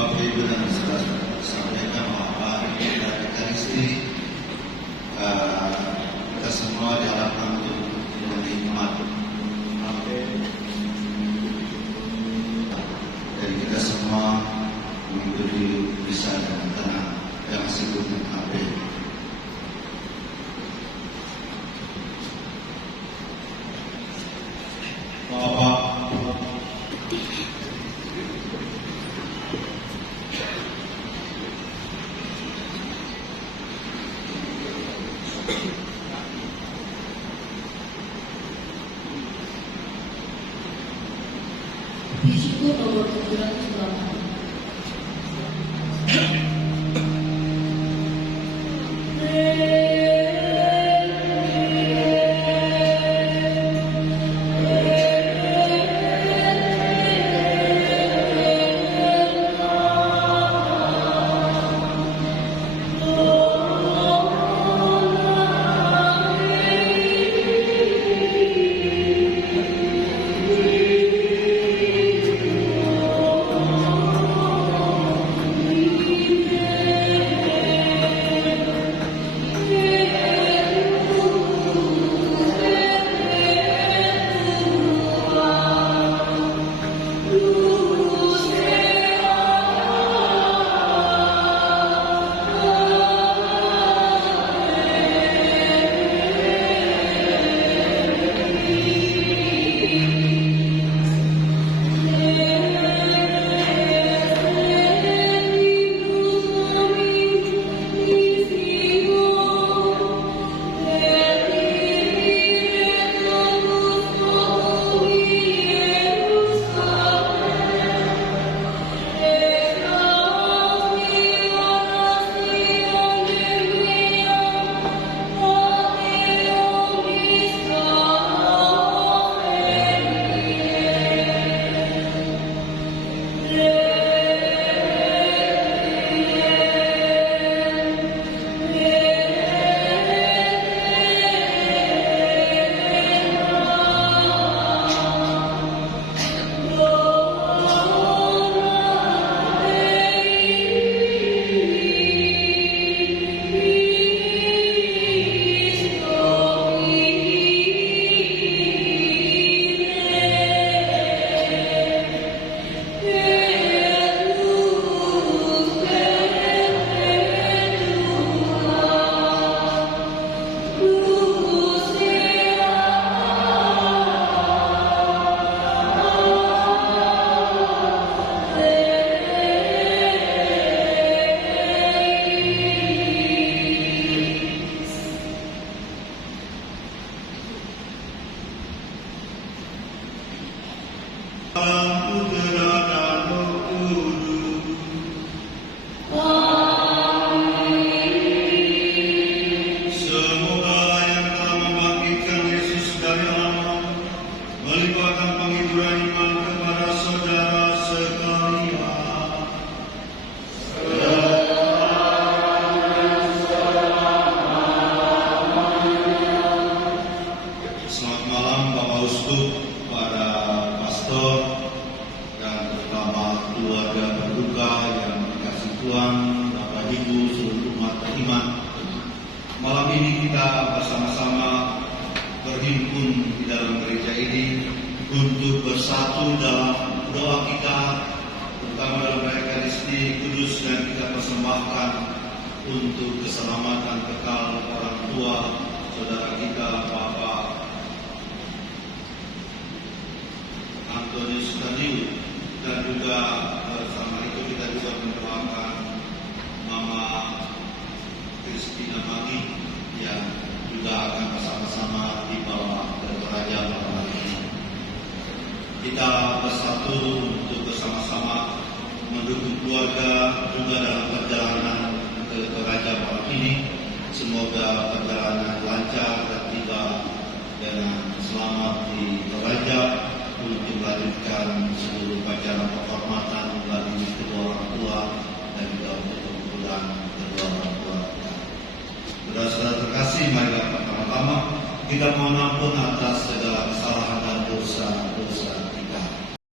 Bapak Ibu dan saudara sampaikan bahwa hari ini dari Ekaristi kita semua diharapkan untuk menikmat dan kita semua mengikuti bisa dengan tenang yang disebut AB. Bapak Disyukur nomor 708. malam ini kita bersama-sama berhimpun di dalam gereja ini untuk bersatu dalam doa kita, terutama dalam Ekaristi Kudus, dan kita persembahkan untuk keselamatan kekal orang tua saudara kita Bapak Antonius Tadiu, dan juga bersama itu kita juga mendoakan Mama Kristina Magi yang juga akan bersama-sama dibawa ke kerajaan Allah ini. Kita bersatu untuk bersama-sama mendukung keluarga juga dalam perjalanan ke kerajaan Allah ini. Semoga perjalanan lancar dan tiba dengan selamat di kerajaan untuk melanjutkan seluruh upacara penghormatan bagi kedua orang tua dan juga untuk kemudian kedua orang tua. Saudara-saudara terkasih, mari pertama-tama kita mohon ampun atas segala